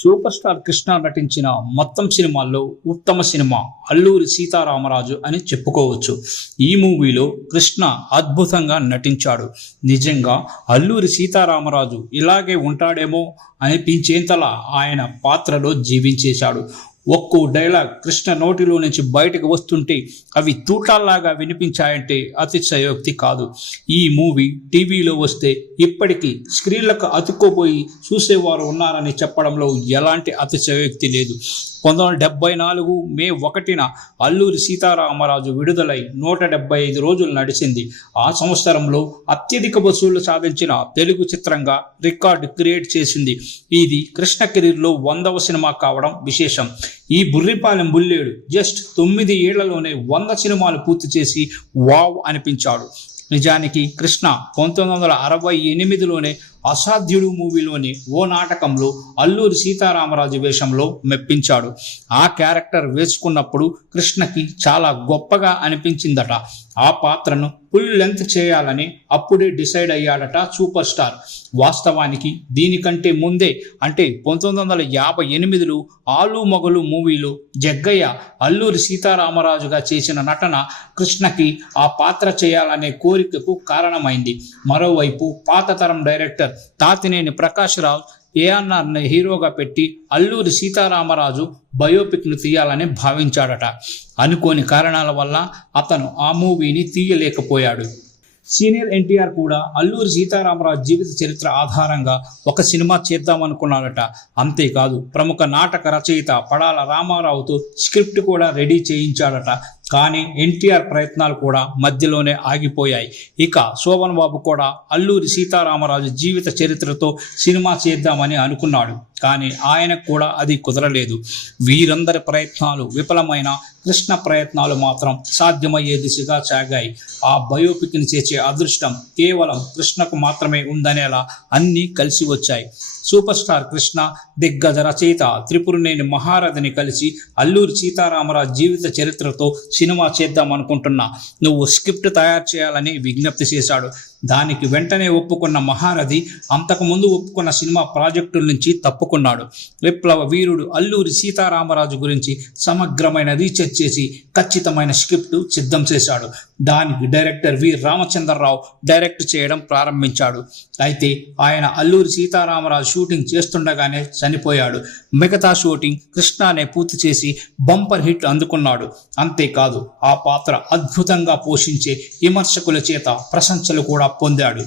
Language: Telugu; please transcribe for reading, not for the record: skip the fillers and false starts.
సూపర్ స్టార్ కృష్ణ నటించిన మొత్తం సినిమాల్లో ఉత్తమ సినిమా అల్లూరి సీతారామరాజు అని చెప్పుకోవచ్చు. ఈ మూవీలో కృష్ణ అద్భుతంగా నటించాడు. నిజంగా అల్లూరి సీతారామరాజు ఇలాగే ఉంటాడేమో అనిపించేంతలా ఆయన పాత్రలో జీవించేశాడు. ఒక్కో డైలాగ్ కృష్ణ నోటిలో నుంచి బయటకు వస్తుంటే అవి తూటాల్లాగా వినిపించాయంటే అతిశయోక్తి కాదు. ఈ మూవీ టీవీలో వస్తే ఇప్పటికీ స్క్రీన్లకు అతుక్కోపోయి చూసేవారు ఉన్నారని చెప్పడంలో ఎలాంటి అతిశయోక్తి లేదు. 1974 మే 1న అల్లూరి సీతారామరాజు విడుదలై 175 రోజులు నడిచింది. ఆ సంవత్సరంలో అత్యధిక వసూళ్లు సాధించిన తెలుగు చిత్రంగా రికార్డు క్రియేట్ చేసింది. ఇది కృష్ణ కెరీర్లో 100వ సినిమా కావడం విశేషం. ఈ బుర్రిపాలెం బుల్లేడు జస్ట్ 9 ఏళ్లలోనే 100 సినిమాలు పూర్తి చేసి వావ్ అనిపించాడు. నిజానికి కృష్ణ 1968లోనే అసాధ్యుడు మూవీలోని ఓ నాటకంలో అల్లూరి సీతారామరాజు వేషంలో మెప్పించాడు. ఆ క్యారెక్టర్ వేసుకున్నప్పుడు కృష్ణకి చాలా గొప్పగా అనిపించిందట. ఆ పాత్రను ఫుల్ లెంత్ చేయాలని అప్పుడే డిసైడ్ అయ్యాడట సూపర్ స్టార్. వాస్తవానికి దీనికంటే ముందే అంటే 1958లో ఆలు మొగలు మూవీలో జగ్గయ్య అల్లూరి సీతారామరాజుగా చేసిన నటన కృష్ణకి ఆ పాత్ర చేయాలనే కోరికకు కారణమైంది. మరోవైపు పాత తరం డైరెక్టర్ తాతినేని ప్రకాష్ రావు ఏఆర్ఆర్ని హీరోగా పెట్టి అల్లూరి సీతారామరాజు బయోపిక్ను తీయాలని భావించాడట. అనుకోని కారణాల వల్ల అతను ఆ మూవీని తీయలేకపోయాడు. సీనియర్ ఎన్టీఆర్ కూడా అల్లూరి సీతారామరాజు జీవిత చరిత్ర ఆధారంగా ఒక సినిమా చేద్దామనుకున్నాడట. అంతేకాదు ప్రముఖ నాటక రచయిత పడాల రామారావుతో స్క్రిప్ట్ కూడా రెడీ చేయించాడట. కానీ ఎన్టీఆర్ ప్రయత్నాలు కూడా మధ్యలోనే ఆగిపోయాయి. ఇక శోభన్ బాబు కూడా అల్లూరి సీతారామరాజు జీవిత చరిత్రతో సినిమా చేద్దామని అనుకున్నాడు. కానీ ఆయనకు కూడా అది కుదరలేదు. వీరందరి ప్రయత్నాలు విఫలమైన కృష్ణ ప్రయత్నాలు మాత్రం సాధ్యమయ్యే దిశగా సాగాయి. ఆ బయోపిక్ని చేసే అదృష్టం కేవలం కృష్ణకు మాత్రమే ఉందనేలా అన్నీ కలిసి వచ్చాయి. సూపర్ స్టార్ కృష్ణ దిగ్గజ రచయిత త్రిపురనేని మహారథిని కలిసి అల్లూరి సీతారామరాజు జీవిత చరిత్రతో సినిమా చేద్దామనుకుంటున్నా, నువ్వు స్క్రిప్ట్ తయారు చేయాలని విజ్ఞప్తి చేశాడు. దానికి వెంటనే ఒప్పుకున్న మహారథి అంతకుముందు ఒప్పుకున్న సినిమా ప్రాజెక్టుల నుంచి తప్పుకున్నాడు. విప్లవ వీరుడు అల్లూరి సీతారామరాజు గురించి సమగ్రమైన రీసెర్చ్ చేసి ఖచ్చితమైన స్క్రిప్ట్ సిద్ధం చేశాడు. దానికి డైరెక్టర్ వి రామచంద్రరావు డైరెక్ట్ చేయడం ప్రారంభించాడు. అయితే ఆయన అల్లూరి సీతారామరాజు షూటింగ్ చేస్తుండగానే చనిపోయాడు. మిగతా షూటింగ్ కృష్ణానే పూర్తి చేసి బంపర్ హిట్ అందుకున్నాడు. అంతేకాదు ఆ పాత్ర అద్భుతంగా పోషించే విమర్శకుల చేత ప్రశంసలు కూడా పొందాడు.